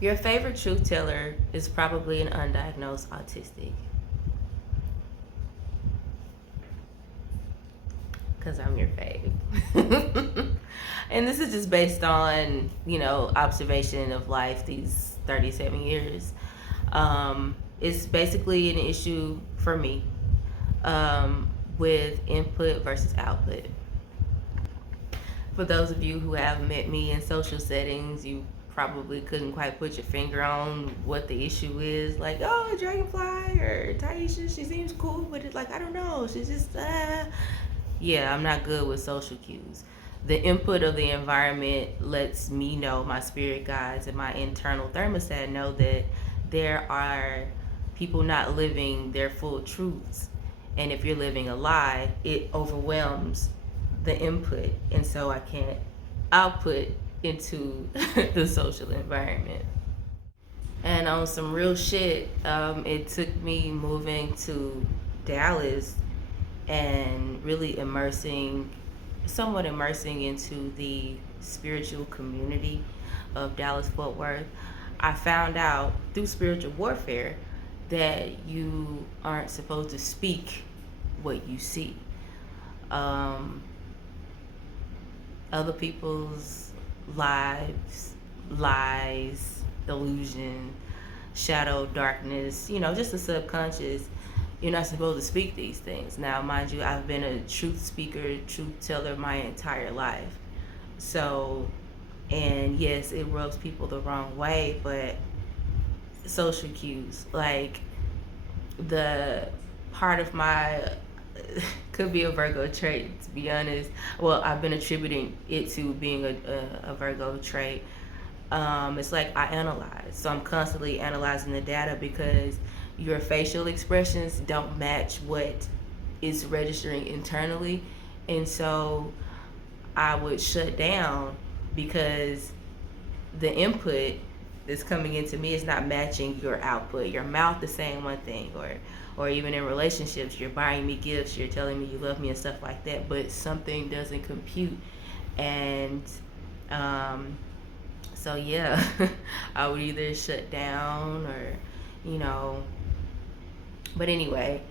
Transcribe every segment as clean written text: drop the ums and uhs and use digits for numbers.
Your favorite truth teller is probably an undiagnosed autistic. Because I'm your fave. And this is just based on, observation of life these 37 years. It's basically an issue for me with input versus output. For those of you who have met me in social settings, you probably couldn't quite put your finger on what the issue is. Like, oh, Dragonfly or Taisha, she seems cool, but it's like, I don't know, she's just, yeah, I'm not good with social cues. The input of the environment lets me know, my spirit guides and my internal thermostat know that there are people not living their full truths. And if you're living a lie, it overwhelms the input, and so I can't output into the social environment. And on some real shit, it took me moving to Dallas and really somewhat immersing into the spiritual community of Dallas Fort Worth. I found out through spiritual warfare that you aren't supposed to speak what you see. Other people's lives, lies, illusion, shadow, darkness, just the subconscious. You're not supposed to speak these things. Now, mind you, I've been a truth speaker, truth teller my entire life. So, and yes, it rubs people the wrong way, but social cues, like the part of my could be a Virgo trait, to be honest. Well, I've been attributing it to being a Virgo trait. It's like I analyze. So I'm constantly analyzing the data because your facial expressions don't match what is registering internally. And so I would shut down because the input that's coming into me is not matching your output. Your mouth is saying one thing, or even in relationships, you're buying me gifts, you're telling me you love me and stuff like that, but something doesn't compute. And so yeah, I would either shut down or, but anyway,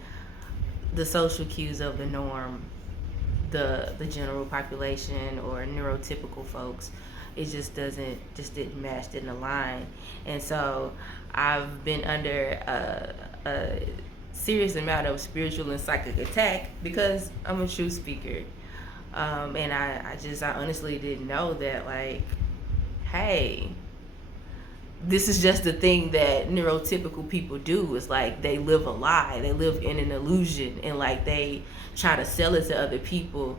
the social cues of the norm, the general population or neurotypical folks, it just didn't match, didn't align. And so I've been under a serious amount of spiritual and psychic attack because I'm a true speaker. And I honestly didn't know that, like, hey, this is just the thing that neurotypical people do. Is like they live a lie, they live in an illusion, and like they try to sell it to other people.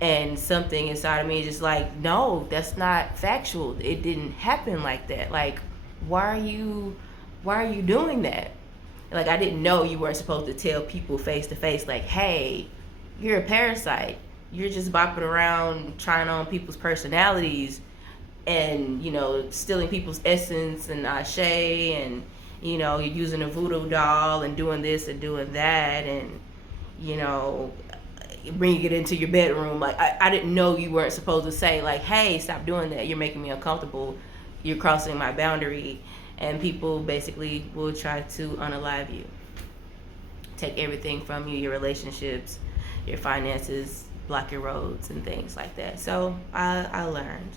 And something inside of me is just like, no, that's not factual. It didn't happen like that. Like, why are you doing that? Like, I didn't know you weren't supposed to tell people face to face, like, hey, you're a parasite. You're just bopping around trying on people's personalities and, stealing people's essence and ashe, and, you're using a voodoo doll and doing this and doing that, and, bringing it into your bedroom. Like, I didn't know you weren't supposed to say, like, hey, stop doing that. You're making me uncomfortable. You're crossing my boundary. And people basically will try to unalive you, take everything from you, your relationships, your finances, block your roads and things like that. So I learned.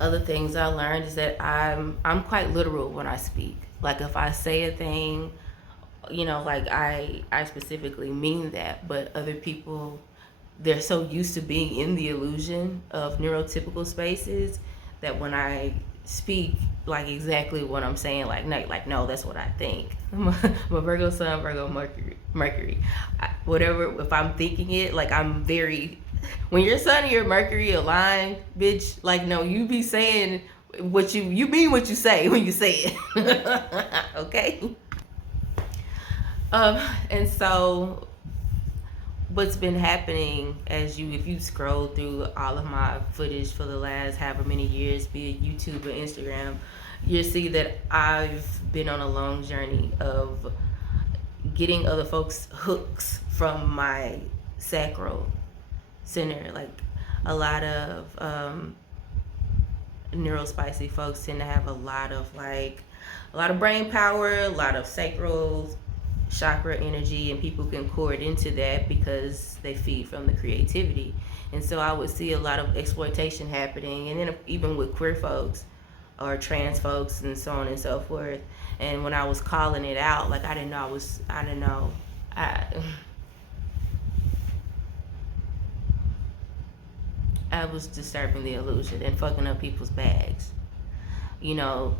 Other things I learned is that I'm quite literal when I speak. Like, if I say a thing, like I specifically mean that. But other people, they're so used to being in the illusion of neurotypical spaces that when I speak like exactly what I'm saying, no, that's what I think. I'm a Virgo Sun, Virgo Mercury. Whatever, if I'm thinking it, like, I'm very, when your Sun and your Mercury align, bitch, like, no, you be saying what you mean what you say when you say it. Okay. And so what's been happening if you scroll through all of my footage for the last however many years, be it YouTube or Instagram, you'll see that I've been on a long journey of getting other folks hooks from my sacral center. Like, a lot of neurospicy folks tend to have a lot of brain power, a lot of sacral chakra energy, and people can cord into that because they feed from the creativity. And so I would see a lot of exploitation happening, and then even with queer folks or trans folks and so on and so forth. And when I was calling it out, like I didn't know. I was disturbing the illusion and fucking up people's bags, you know.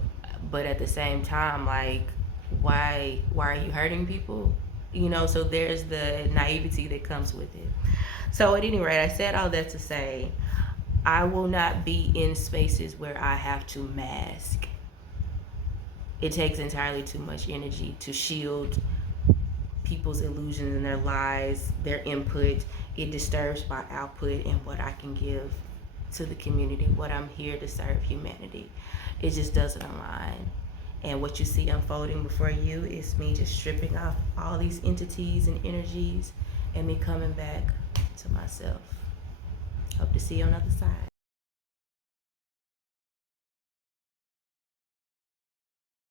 But at the same time, like, why are you hurting people? You know, so there's the naivety that comes with it. So at any rate, I said all that to say, I will not be in spaces where I have to mask. It takes entirely too much energy to shield people's illusions and their lies, their input. It disturbs my output and what I can give to the community, what I'm here to serve humanity. It just doesn't align. And what you see unfolding before you is me just stripping off all these entities and energies and me coming back to myself. Hope to see you on the other side.